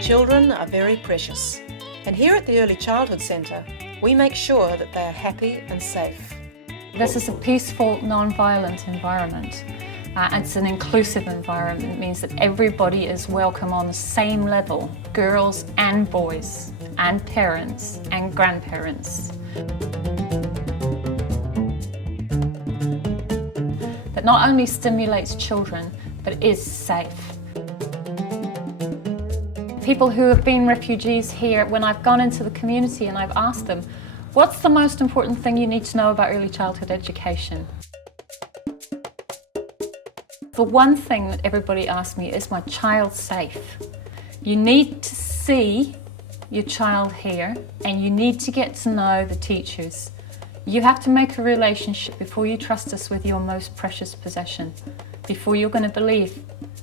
Children are very precious, and here at the Early Childhood Centre, we make sure that they are happy and safe. This is a peaceful, non-violent environment. It's an inclusive environment. It means that everybody is welcome on the same level, girls and boys, and parents and grandparents. That not only stimulates children, but is safe. People who have been refugees here, when I've gone into the community and I've asked them, what's the most important thing you need to know about early childhood education? The one thing that everybody asks me is my child safe? You need to see your child here and you need to get to know the teachers. You have to make a relationship before you trust us with your most precious possession, before you're going to believe,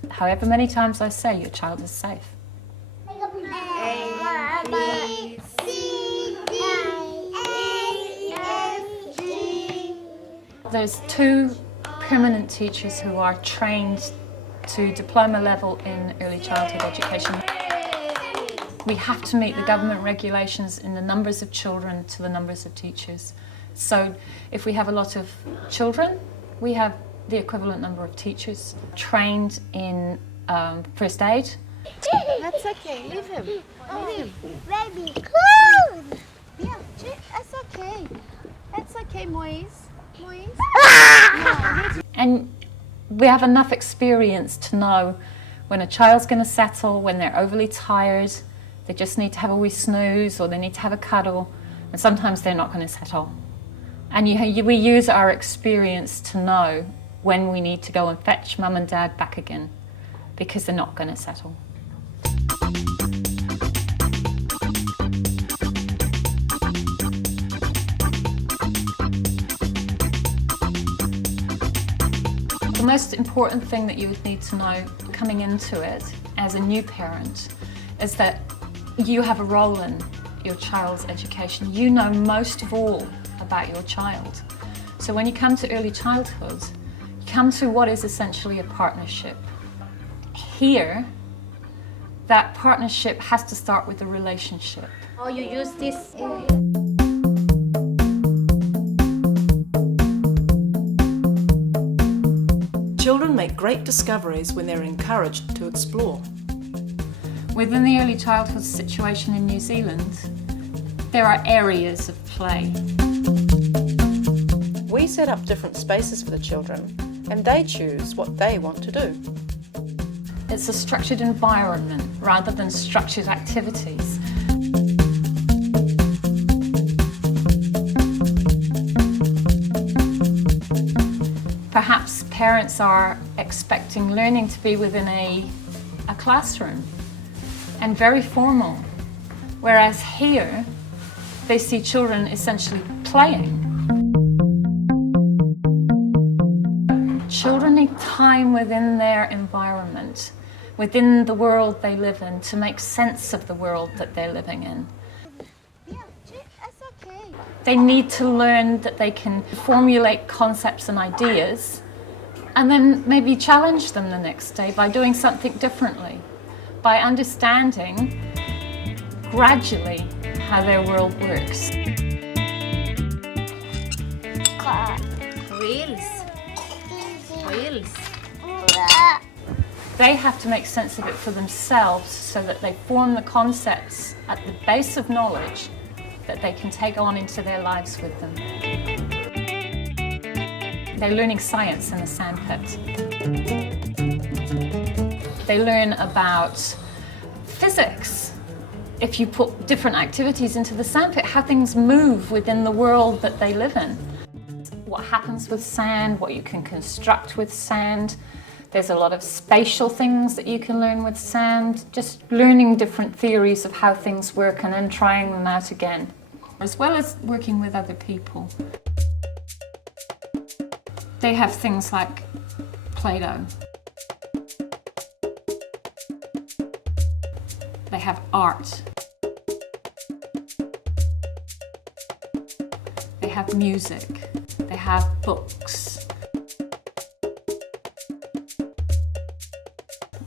however many times I say, your child is safe. There's 2 permanent teachers who are trained to diploma level in early childhood education. We have to meet the government regulations in the numbers of children to the numbers of teachers. So if we have a lot of children, we have the equivalent number of teachers trained in first aid. That's okay, leave him. Leave him. Baby, close! Yeah, that's okay. That's okay, Moise. Moise? And we have enough experience to know when a child's going to settle, when they're overly tired, they just need to have a wee snooze or they need to have a cuddle, and sometimes they're not going to settle. And we use our experience to know when we need to go and fetch mum and dad back again, because they're not going to settle. The most important thing that you would need to know coming into it as a new parent is that you have a role in your child's education. You know most of all about your child. So when you come to early childhood, you come to what is essentially a partnership. Here, that partnership has to start with a relationship. Oh, you use this. Children make great discoveries when they're encouraged to explore. Within the early childhood situation in New Zealand, there are areas of play. We set up different spaces for the children, and they choose what they want to do. It's a structured environment rather than structured activities. Perhaps parents are expecting learning to be within a classroom and very formal, whereas here they see children essentially playing. Children need time within their environment, within the world they live in, to make sense of the world that they're living in. Yeah, that's okay. They need to learn that they can formulate concepts and ideas and then maybe challenge them the next day by doing something differently, by understanding gradually how their world works. Wheels. They have to make sense of it for themselves so that they form the concepts at the base of knowledge that they can take on into their lives with them. They're learning science in a sandpit. They learn about physics. If you put different activities into the sandpit, how things move within the world that they live in. What happens with sand, what you can construct with sand. There's a lot of spatial things that you can learn with sand, just learning different theories of how things work and then trying them out again, as well as working with other people. They have things like Play-Doh. They have art. They have music. They have books.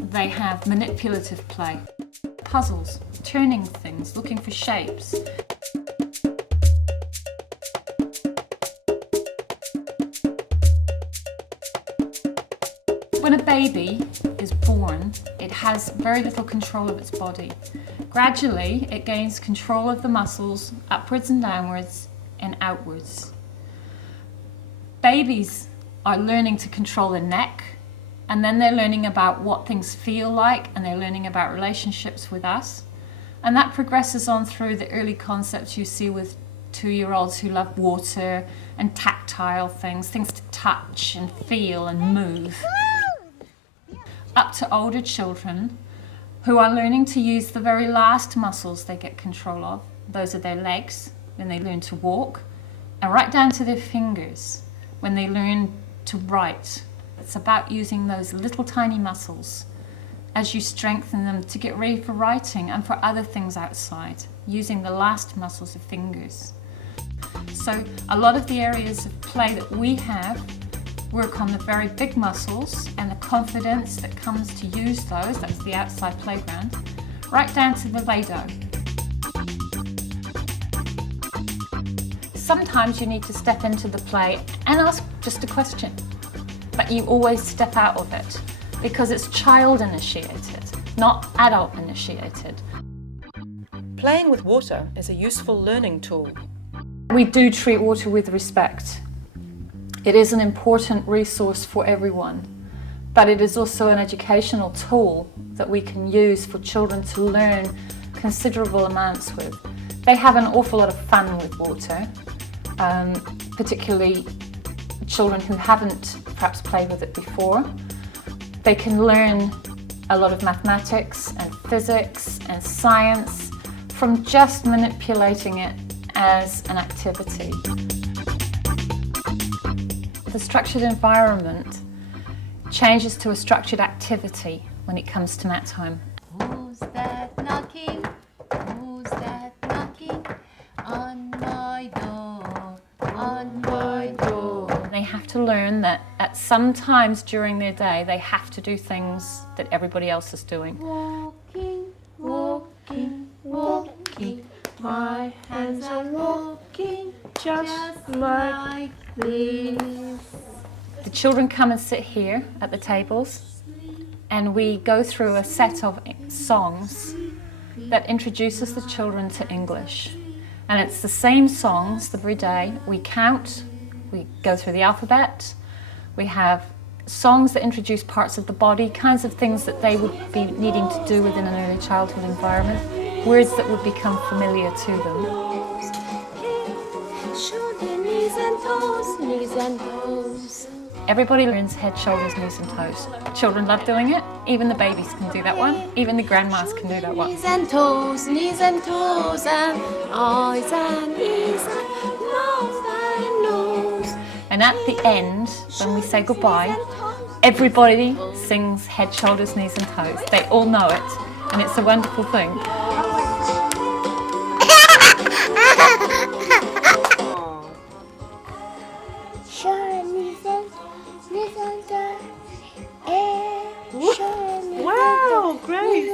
They have manipulative play, puzzles, turning things, looking for shapes. When a baby is born, it has very little control of its body. Gradually, it gains control of the muscles upwards and downwards and outwards. Babies are learning to control the neck, and then they're learning about what things feel like, and they're learning about relationships with us. And that progresses on through the early concepts you see with 2-year-olds who love water and tactile things to touch and feel and move. Up to older children who are learning to use the very last muscles they get control of. Those are their legs when they learn to walk, and right down to their fingers when they learn to write. It's about using those little tiny muscles as you strengthen them to get ready for writing and for other things outside, using the last muscles of fingers. So a lot of the areas of play that we have work on the very big muscles and the confidence that comes to use those, that's the outside playground, right down to the Play-Doh. Sometimes you need to step into the play and ask just a question, but you always step out of it because it's child initiated, not adult initiated. Playing with water is a useful learning tool. We do treat water with respect. It is an important resource for everyone, but it is also an educational tool that we can use for children to learn considerable amounts with. They have an awful lot of fun with water, particularly children who haven't perhaps played with it before. They can learn a lot of mathematics and physics and science from just manipulating it as an activity. The structured environment changes to a structured activity when it comes to mat time. Who's that knocking? Who's that knocking on my door? On my door. They have to learn that at some times during their day they have to do things that everybody else is doing. Walking, walking, walking. My hands are walking just like this. The children come and sit here at the tables, and we go through a set of songs that introduces the children to English. And it's the same songs every day. We count, we go through the alphabet, we have songs that introduce parts of the body, kinds of things that they would be needing to do within an early childhood environment, words that would become familiar to them. Knees and toes. Everybody learns head, shoulders, knees and toes. Children love doing it. Even the babies can do that one. Even the grandmas can do that one. Knees and toes, and eyes and ears and mouth and nose. And at the end, when we say goodbye, everybody sings head, shoulders, knees and toes. They all know it, and it's a wonderful thing. Wow, great.